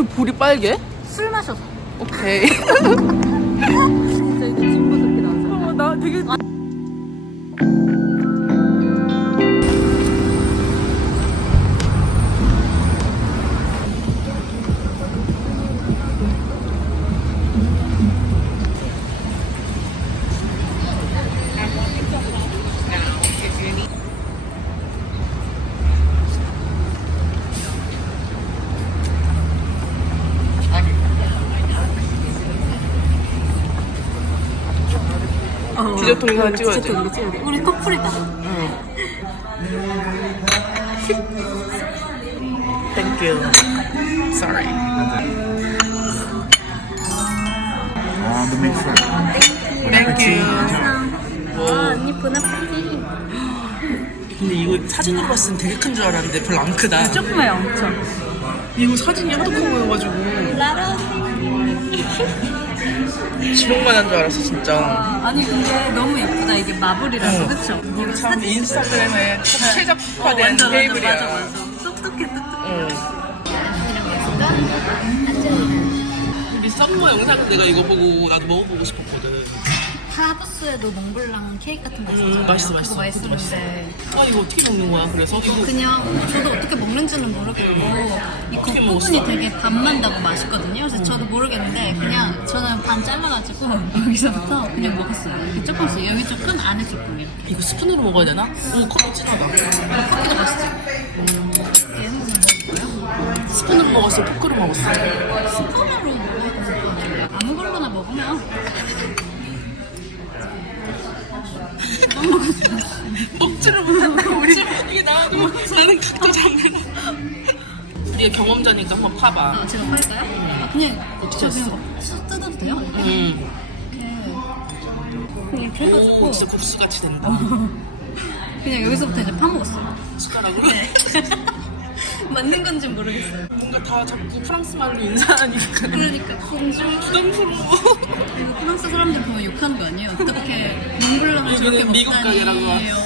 어떻게 볼이 빨개? 술 마셔서. 오케이. 디저트 하나 찍어야지. 디저트 우리 찍어야 돼. 우리 커플이다. Thank you. Sorry. On the mix Thank you. 아, 언니 보나파티. 근데 이거 사진으로 봤을 땐 되게 큰 줄 알았는데 별로 안 크다. 조금만 엄청. 이거 사진이 하도 커 보여가지고 라라. 지목만 한 줄 알았어 진짜. 아니 근데 너무 예쁘다 이게 마블이라서 어. 그쵸? 이거 참 인스타그램에 최적화된 완전 맞아 테이블이야. 맞아 맞아. 똑똑해 똑똑해. 어. 우리 썸머 영상 내가 이거 보고 나도 먹어보고 싶었거든. 하부스에도 몽블랑 케이크 같은 거 있었잖아요. 음, 맛있어, 맛있어. 그거 맛있었는데 아 이거 어떻게 먹는 거야? 그래서 이거 그냥 저도 어떻게 먹는지는 모르겠고 이 겉부분이 먹었어? 되게 반만 다고 맛있거든요. 그래서 저도 모르겠는데 그냥 저는 반 잘라가지고 여기서부터 그냥 먹었어요. 이렇게 조금씩 여기 조금 안에 조금 이렇게. 이거 스푼으로 먹어야 되나? 오 커피 진하다. 커피가 맛있죠. 이렇게 한번 먹어볼까요? 스푼으로 먹었어? 포크로 먹었어? 스푼으로 먹어도 될것 같아요. 아무 걸로나 먹으면 먹지를 못한다 우리 이게 나도 나는 각자 장난 우리가 경험자니까 한번 파봐 아, 제가 팔까요? 아, 그냥 저 어떻게 그냥 수 뜯어도 돼요? 음. 이렇게 그냥 오 해가지고 진짜 국수 같이 된다 그냥 여기서부터 이제 파먹었어요. 숟가락으로 맞는 건지 모르겠어요. 뭔가 다 자꾸 프랑스 말로 인사하니까 그러니까 본줄 부담스러워 이거 프랑스 사람들 보면 욕하는 거 아니에요? 어떻게 몽블랑을 저렇게 여기는 미국 먹다니 가게라고 와. 이거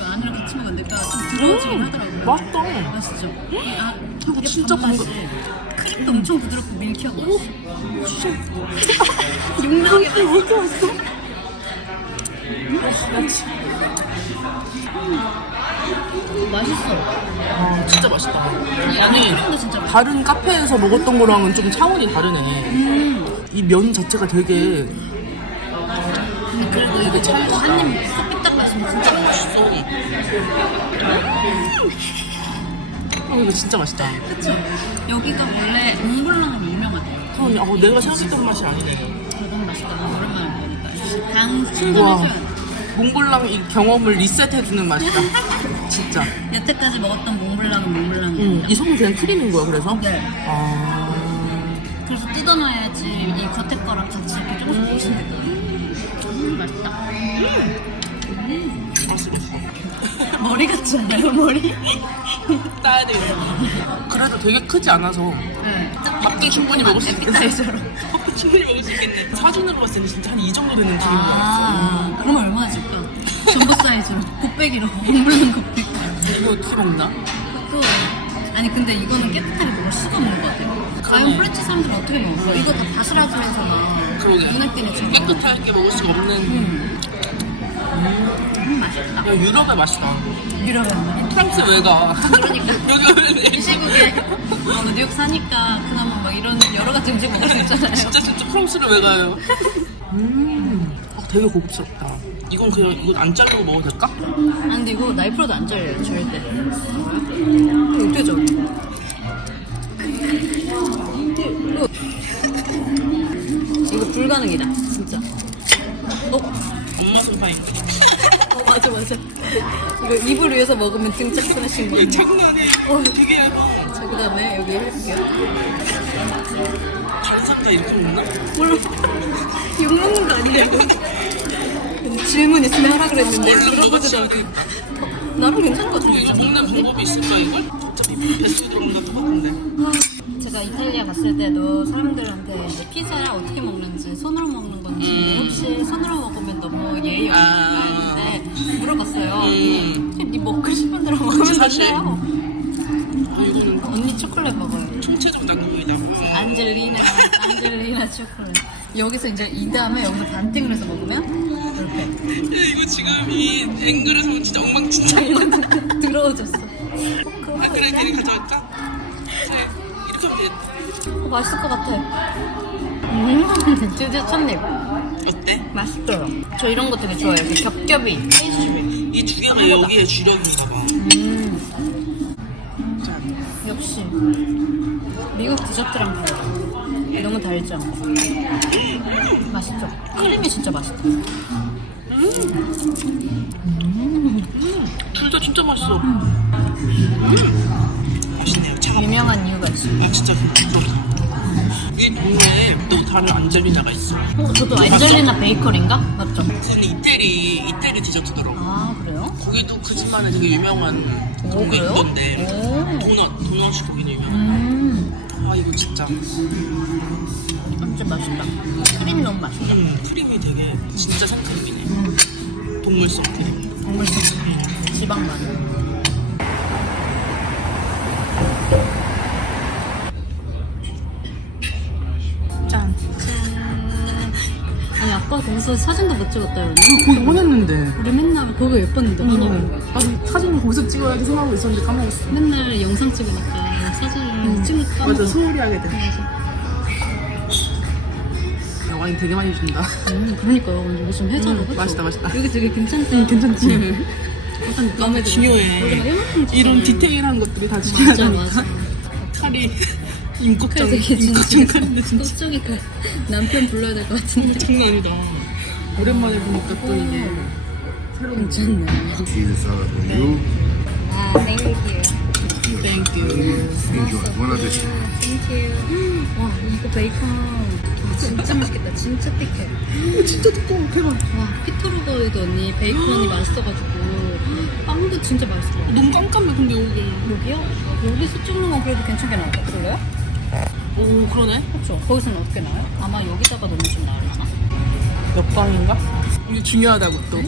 오 안이랑 같이 먹으면 내가 좀 부러워지긴 하더라고요. 맛있다 맛있죠? 아, 이거 진짜 건강- 크림도 엄청 부드럽고 밀키하고 오 진짜 육나게 왜 이렇게 맛있어? 맛있어. 아 진짜 맛있다 아니 진짜 맛있어. 다른 카페에서 먹었던 거랑은 좀 차원이 다르네 음. 이 면 자체가 되게 근데 그래도 이거 차이가 한입 쏙딱 마시면 진짜 맛있어. 아 이거 진짜 맛있다 그쵸? 여기가 원래 몽블랑으로 유명하대요. 아니, 아, 내가 생각했던 맛이 아니네 아, 너무 맛있다. 오랜만에 먹으니까. 당. 충전해줘야 돼. 몽블랑 이 경험을 리셋해주는 맛이다 진짜 여태까지 먹었던 몽블랑은 몽블랑이에요. 음, 이 속은 그냥 크림인 거야 그래서? 네. 아 그래서 뜯어놔야지 이 겉에 거랑 같이 이렇게 조금씩 먹으시면 돼요. 음, 맛있다. 아슬았어 머리 같지 않아요, 머리? 따야 되겠네 그래도 되게 크지 않아서 네. 밥도 충분히 먹을 수 있겠네 에피타이저로. 밥도 충분히 먹을 수 있겠네 사진으로 봤을 때 진짜 한 이 정도 되는 줄 알았어 아, 그러면 얼마나 줄까? 전부 사이즈로. 곱빼기로. 몽블랑 곱빼기. 이거 어떻게 먹나? 또 아니 근데 이거는 깨끗하게 먹을 수가 없는 것 같아요. 과연 프렌치 사람들은 어떻게 먹어? 이거 다 바스라지면서나 그러게 눈에 띄는 처럼. 깨끗하게 먹을 수가 없는 음. 음, 맛있다. 야 유럽의 맛이다 유럽은 프랑스 왜 가? 그러니까 여기 시국에 어, 뉴욕 사니까 그나마 막 이런 여러 가지 음식 먹을 수 있잖아요. 진짜 진짜 프랑스를 왜 가요? 음, 어, 되게 고급스럽다. 이건 그냥 이건 안 자르고 먹어도 될까? 아 근데 이거 나이프로도 안 잘려요 절대. 잘라? 이거 불가능이다 진짜. 어? 엄마 손파인. 어, 맞아 맞아 이거 입을 위해서 먹으면 등짝 스매싱 거 장난해. 어. 되게 얇아. 자 그다음에 여기 해볼게요 사람들 이렇게 먹나? 몰라 욕 먹는 거 아니냐고 질문 있으면 하라 그랬는데 물어보지도 않고 어, 나름 괜찮은 것 같은데 이거 먹는 방법이 있을까 이걸? 어차피 뱃속 들어간 거 똑같은데. 제가 이탈리아 갔을 때도 사람들한테 이제 피자 어떻게 먹는지 손으로 먹는 건지 음. 혹시 손으로 먹으면 너무 예의 아. 없는데 물어봤어요 음. 이 먹고 싶은 대로 먹으면 사실. 되세요. 아, 이거는 언니 초콜릿 먹어요. 총체적 낙후이다. 안젤리나, 안젤리나 초콜릿. 여기서 이제 이 다음에 여기서 반띵을 해서 먹으면 이렇게 이거 지금 이 앵글에서 진짜 엉망진창. 아, 그래, 미리 가져왔자. 네, 이렇게 하면 돼. 어, 맛있을 것 같아. 음, 드디어 첫입. 어때? 맛있어요. 저 이런 거 되게 좋아해요. 그 겹겹이, 페이스트리. 이 두 개가 여기에 주력인가 봐. 음, 짠. 역시. 미국 디저트랑 달라. 너무 달지 않고. 맛있죠? 크림이 진짜 맛있다. 둘 다 진짜 맛있어. 맛있네요. 참. 유명한 이유가 있어. 아 진짜 부럽 다. 이 동네에 또 다른 안젤리나가 있어. 어, 저도 안젤리나 베이커리인가? 맞죠? 근데 이태리 이태리 디저트더라고. 아, 그래요? 거기도 그 집안에 되게 유명한 오, 그게 그래요? 있던데 오. 도넛 도넛이 거기는 유명한. 음, 아 이거 진짜 진짜 맛있다. 크림이 너무 맛있다. 음, 크림이 되게 진짜 생크림이네. 음, 동물성 크림. 국물성 지방 많아. 거기서 사진도 못 찍었다 여러분. 거기 보냈는데. 우리 맨날 그거 예뻤는데 응. 아니 사진을 거기서 찍어야지 생각하고 있었는데 까먹었어. 맨날 영상 찍으니까 사진을 찍을 까먹어. 맞아 소홀히 하게 돼. 야, 와인 되게 많이 준다. 음, 그러니까요. 오늘 좀 해잖아. 음, 그쵸? 맛있다, 맛있다. 여기 되게 괜찮다. 응, 괜찮지? 약간 들어. 중요해. 이런. 디테일한 것들이 다 맞아 중요하다니까. 맞아. 칼이 임꺽정 되게 진짜 칼인데 진짜 걱정이 가. 남편 불러야 될 것 같은데. 장난 아니다. 오랜만에 보니까 또 이게 새로운 괜찮네. Uh, for you. 아, thank you. Enjoy. One addition. Thank you. 와, 이거 베이컨. 와, 진짜 맛있겠다. 진짜 띠해. 진짜 두꺼워 대박. 와, 피토르거에도 언니 베이컨이 맛있어가지고 빵도 진짜 맛있을 것 같아. 너무 깜깜해 근데 여기. 여기요? 여기서 찍는 건 그래도 괜찮게 나올 것 같을래요? 오 그러네. 그렇죠. 거기서는 어떻게 나와요? 아마 여기다가 넣으면 좀 나으려나? 몇 방인가? 이게 중요하다고 또.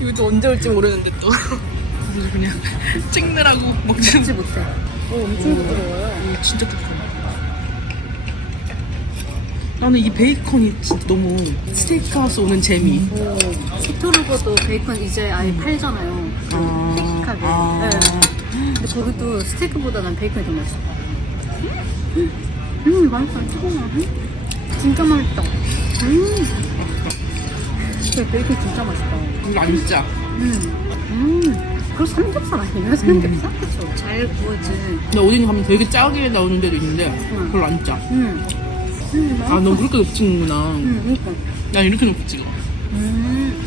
이거 또 언제 올지 모르는데 또. 그래서 그냥 찍느라고 먹지. 먹지 못해. 오, 엄청 부드러워요. 이거 진짜 두꺼워. 나는 이 베이컨이 진짜 너무 스테이크하우스 오는 재미. 오, 피토르거도 베이컨 이제 아예 팔잖아요. 그 아, 킥킥하게. 아. 네. 근데 거기도 스테이크보다 난 베이컨이 더 맛있어. 음, 음 맛있어. 뜨거워. 음, 진짜 맛있다. 음. 그 베이컨 진짜 맛있다. 이거 안 짜. 음. 음. 그거 삼겹살 아니에요? 삼겹살? 그쵸. 잘 구워진. 근데 어디 가면 되게 짜게 나오는 데도 있는데 응. 별로 안 짜. 음. 음, 아, 넌 그렇게 높 찍는구나. 음, 그니까. 난 이렇게 찍어. 음.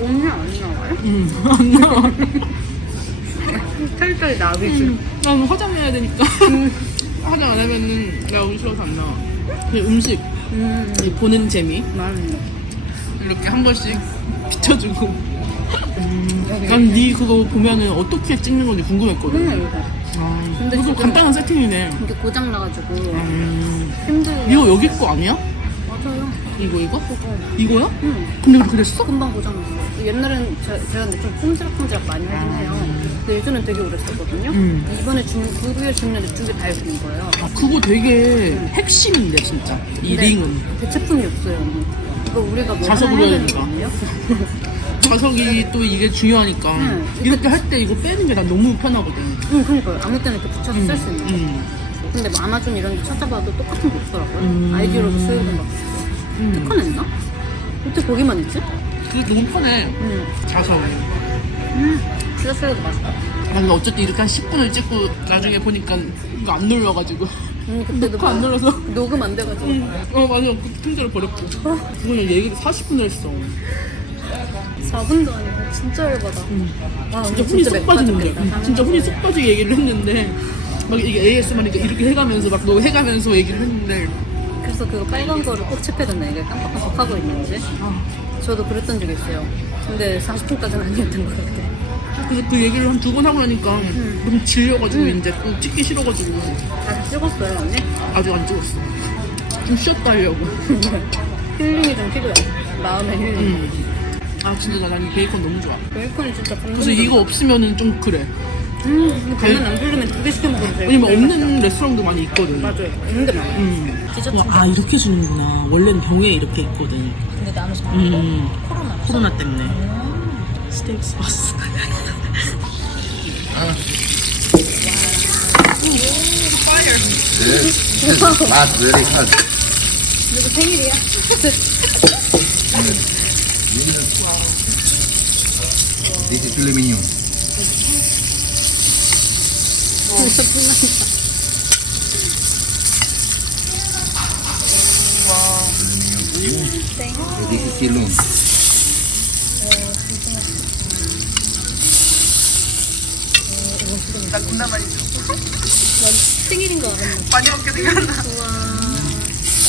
오늘 안 나와요? 응, 안 나와. 살짝 나비지. 난 화장해야 되니까. 화장 안 하면은 나 오기 싫어서 안 나와. 그 음식, 음. 이 보는 재미. 맞네. 이렇게 한 번씩 비춰주고. 여기. 난네 그거 보면은 어떻게 찍는 건지 궁금했거든. 맨날 이거. 아, 근데 그거 지금- 간단한 세팅이네. 이게 고장 나가지고 음, 힘들게. 이거 여기 거 아니야? 맞아요. 이거 이거? 그거. 이거야? 응. 근데 됐어? 금방 고장 났어. 옛날엔 제, 제가 근데 좀 꼼지락꼼지락 많이 하긴 해요. 근데 예전엔 되게 오래 썼거든요. 음. 이번에 중, 그 후에 주문했는데 두개 다 예쁜 거예요. 아, 그거 되게 핵심인데 진짜. 이 근데 링은. 대체품이 없어요. 언니. 이거 우리가 뭐 자석으로 하나 해야 해야 되는 되니까. 거 아니에요? 자석이 또 이게 중요하니까 응. 이렇게 할 때 이거 빼는 게 난 너무 편하거든. 응, 그러니까요. 아무 때나 이렇게 붙여서 쓸 수 있는 거. 음. 근데 뭐 아마존 이런 데 찾아봐도 똑같은 게 없더라고요. 음. 아이디어로도 쓰여도 막 음. 특허냈나? 어떻게 거기만 있지? 그게 너무 편해. 응. 자석이. 음. 진짜 쓰여도 맛있다. 아, 근데 어쨌든 이렇게 한 10분을 찍고 나중에 보니까 이거 안 눌러가지고. 음, 그때도 녹화 안 눌러서. 녹음 안 돼가지고. 어, 맞아. 그 통째로 버렸고. 그거는 얘기를 40분을 했어. 4분도 아니고 진짜 열받아. 아, 진짜 훈이 쏙 빠지는데. 진짜 훈이 쏙 빠지게 얘기를 했는데. 막 이게 ASMR니까 이렇게 해가면서 막 너 해가면서 얘기를 했는데. 그래서 그거 빨간 거를 꼭 된다. 이게 깜빡깜빡 하고 있는지. 아, 저도 그랬던 적이 있어요. 근데 40분까지는 아니었던 것 같아. 그래서 그 얘기를 한 두 번 하고 나니까 음. 너무 질려가지고 이제 또 찍기 싫어가지고 다시 찍었어요, 언니? 아직 안 찍었어. 좀 쉬었다 하려고. 힐링이 좀 필요해. 마음의 힐링. 음. 아 진짜 나이 베이컨 너무 좋아. 베이컨이 진짜 감동. 그래서 이거 없으면은 좀 그래. 음, 이거 가면 안 부르면 두 개 시켜 먹으면 돼. 왜냐면 없는 레스토랑도 많이 있거든. 맞아요. 있는데 많아. 음. 디저트. 아 이렇게 주는구나. 원래는 병에 이렇게 있거든. 근데 나는 잘 음. 코로나. 코로나 때문에. 스테이크 소스. Yes, yes, hot, very hot. 누구 생일이야? This is filet mignon. 진짜 불맛 나 겁나 많이 줘. 생일인 거 알았나? 많이 먹게 생겼나?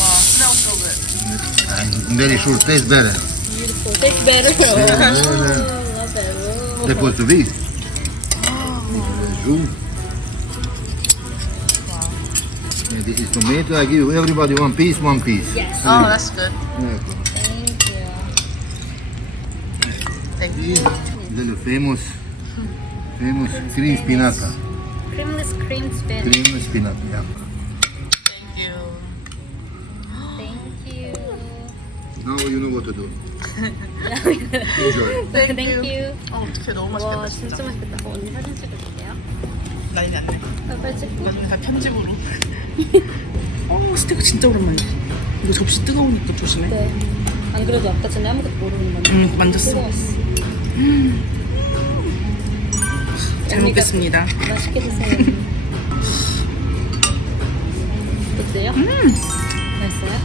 와, 스나우떡을. I'm very sure tastes better. Beautiful. Take better. Yeah. Oh, love it. Supposed to be. Sure. Yeah, this is tomato. I give everybody one piece, one piece. Yes. Oh, that's good. Ecco. Thank you. Thank you. Del famous, famous Creamless cream spin. Cream spinata, yeah. Thank you. Thank you. Now you know what to do. Enjoy. Thank you. 어, 어떡해. 너무 와 맛있겠다, 진짜 진짜. 맛있겠다. 어, 언니 사진 찍어줄게요. 난리 났네. 빨리 찍고. 나중에 다 편집으로. 어, 스테이크 진짜 오랜만이야. 이거 접시 뜨거우니까 조심해. 네. 안 그래도 아까 전에 아무것도 모르는 건데. 응, 만졌어. 뜨거웠어. 잘 먹겠습니다. 맛있게 드세요. 어때요? 맛있어요?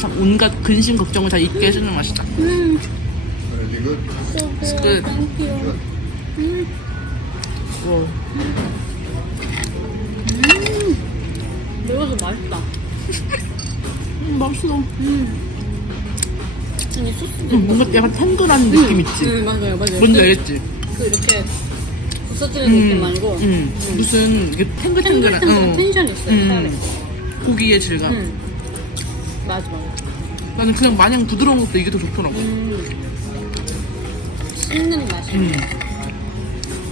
참 온갖 근심 걱정을 다 잊게 해주는 맛이다. Good. So good. Thank you. 와, 매워서 맛있다. 음, 맛있어. 아니 소스도 음, 뭔가 약간 탱글한 느낌 있지? 응 맞아요 맞아요. 뭔지 그- 알겠지? 그 이렇게 부서지는 느낌 아니고 음, 무슨 이게 탱글탱글한 탱글탱글 어, 텐션 있어요. 음. 고기의 질감. 응. 맞아 맞아. 나는 그냥 마냥 부드러운 것도 이게 더 좋더라고. 음. 씹는 맛이 음.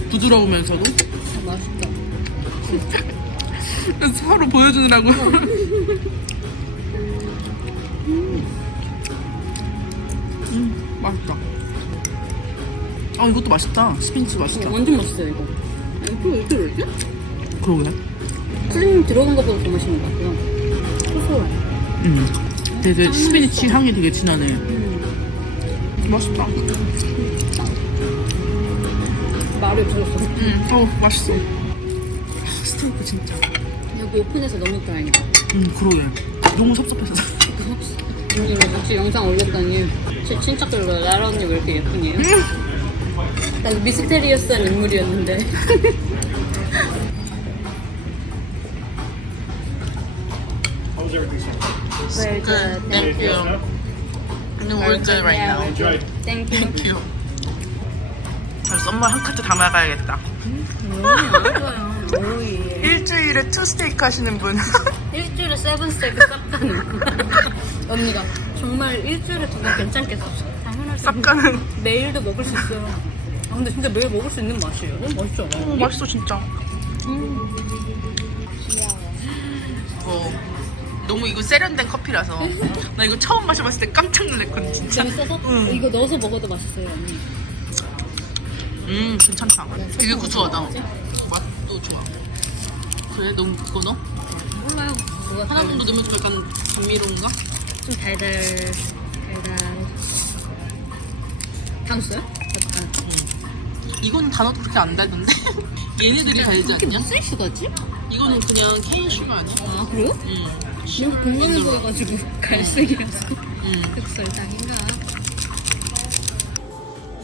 부드러우면서도 아, 맛있다. 서로 보여주느라고. 맛있다. 아 이것도 맛있다. 스피니치 맛있다. 어, 완전 맛있어요 이거. 이거 이렇게 이렇게? 그러네. 크림 들어간 것보다 더 맛있는 것 같아요. 소소해. 음. 되게 스피니치 향이 되게 진하네. 음. 맛있다. 말이 없어졌어. 음, 어 맛있어. 아, 스테이크 진짜. 여기 오픈해서 너무 다행이다. 음 그러게. 너무 섭섭해서. 오늘 같이 영상 올렸더니 제 친척들로 나라 언니 왜 이렇게 예쁘니? 난 미스테리어스한 인물이었는데. Very Good. Thank you. I think we're good right now. Thank you. Thank you. 그래서 엄마 한 카트 담아가야겠다. 맞아요. 오이. 일주일에 투 스테이크 하시는 분. 일주일에 세븐 스테이크 싹 가는 언니가 정말 일주일에 두 번 괜찮겠어. 당연하지. 싹 가는. 매일도 먹을 수 있어요. 아, 근데 진짜 매일 먹을 수 있는 맛이에요. 너무 맛있죠? 어, 맛있어 진짜. 어, 너무 이거 세련된 커피라서 나 이거 처음 마셔봤을 때 깜짝 놀랐거든 진짜. 재밌어서? 응. 이거 넣어서 먹어도 맛있어요, 언니. 음 괜찮다. 되게 구수하다. 맛도 좋아. 그래 너무 그거 넣어? 몰라요. 하나 정도 넣으면 좀 약간 감미로운가? 좀 달달, 달달. 당수요? 이건 단어도 그렇게 안 달던데? 얘네들이 달지 않냐? 무슨 슈가지? 이거는 그냥 케인 슈가 아니야? 아, 그래요? 응. 너무 궁금해 보여가지고 갈색이라서. 응. 흑설탕인가?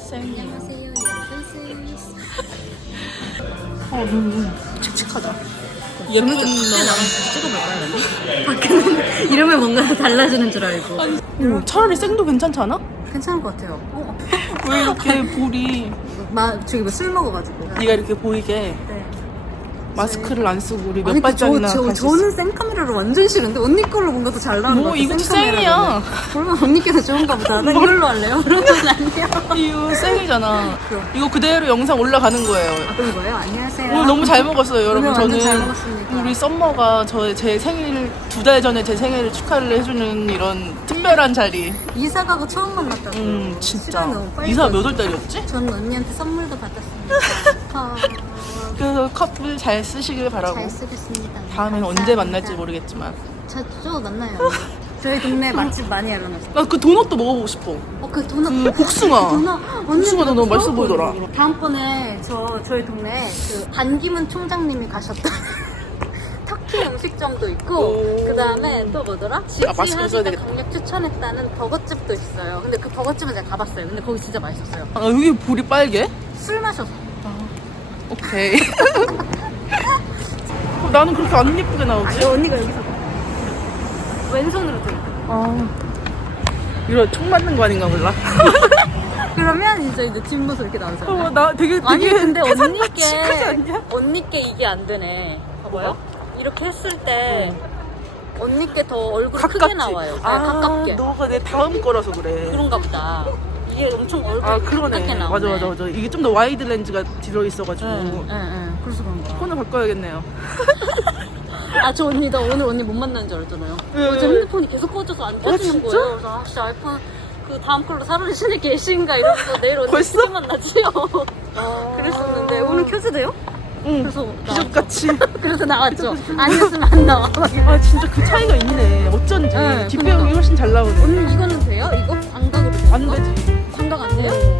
안녕하세요, 여러분. 어, 너무 칙칙하다. 예쁜 너랑 찍어볼까요, 밖에는 이러면 뭔가 달라지는 줄 알고. 어, 차라리 생도 괜찮지 않아? 괜찮은 것 같아요. 어. 왜 이렇게 볼이 마, 저기 뭐술 먹어가지고. 네가 이렇게 보이게 네. 마스크를 안 쓰고 우리 몇 아니, 그 저, 발짝이나 저, 갈수 저는 생카메라로 완전 싫은데 언니 걸로 뭔가 더 잘 나오는 뭐, 것 같아. 이것도. 쌩이야. 그러면 언니께서 좋은가 보다. 나 이걸로 할래요. 그러면. 이거 쌩이잖아. 그럼. 이거 그대로 영상 올라가는 거예요. 아, 그런 거예요? 안녕하세요. 오늘 너무 잘 먹었어요, 여러분. 오늘 완전 저는 잘 먹었습니다. 우리 썸머가 저 제 생일 두 달 전에 제 생일을 축하를 해주는 이런 특별한 자리. 이사 가고 처음 만났다고. 음, 진짜. 시간이 너무 빨리 이사. 몇 월 달이었지? 전 언니한테 선물도. 아, 그래서 커플 잘 쓰시길 바라고. 잘 쓰겠습니다. 다음에는 언제. 만날지 모르겠지만. 자주 만나요. 저희 동네 맛집 많이 알아놨어요. 나 그 도넛도 먹어보고 싶어. 어, 그 도넛. 그 복숭아. 그 도넛. 언니 복숭아도 너무 맛있어 보이더라. 다음번에 저 저희 동네 그 반기문 총장님이 가셨던 터키 음식점도 있고 오. 그 다음에 또 뭐더라? 아, 마스크 써야 되겠다. 강력 추천했다는 버거집도 있어요. 근데 그 버거집은 제가 가봤어요. 근데 거기 진짜 맛있었어요. 아, 여기 볼이 빨개? 술 마셔서. 오케이. 어, 나는 그렇게 안 예쁘게 나오지? 아, 언니가 여기서 왼손으로 들고. 아. 이거 총 맞는 거 아닌가 몰라. 그러면 이제 이제 뒷모습 이렇게 나오잖아요. 어, 나 되게, 되게 아니 근데 태산같이 언니께 않냐? 언니께 이게 안 되네. 봐봐요. 이렇게 했을 때 언니께 더 얼굴 이 크게 나와요. 네, 아, 가깝게. 너가 내 다음 거라서 그래. 그런가 보다. 이게 엄청 얼굴 아, 그러네. 나오네. 맞아, 맞아, 맞아. 이게 좀 더 와이드 렌즈가 들어있어가지고. 응, 응, 응. 그래서 그런가. 폰을 바꿔야겠네요. 아, 저 언니, 나 오늘 언니 못 만나는 줄 알았잖아요. 왜, 어제 왜? 핸드폰이 계속 꺼져서 안 켜지는 네. 진짜? 거예요. 그래서 아, 씨, 아이폰 그 다음 걸로 사르르 신이 계신가 이러면서 내일 언니 벌써? 만나지요? 그랬었는데 오늘 켜지대요? 응. 그래서 나 기적같이. 그래서 나왔죠. 아니었으면 안 나와. 아, 진짜 그 차이가 있네. 어쩐지. 네, 뒷배경이 훨씬 잘 나오네. 언니 이거는 돼요? 이거 광각으로 돼요? 안 되지. 광각 안 돼요?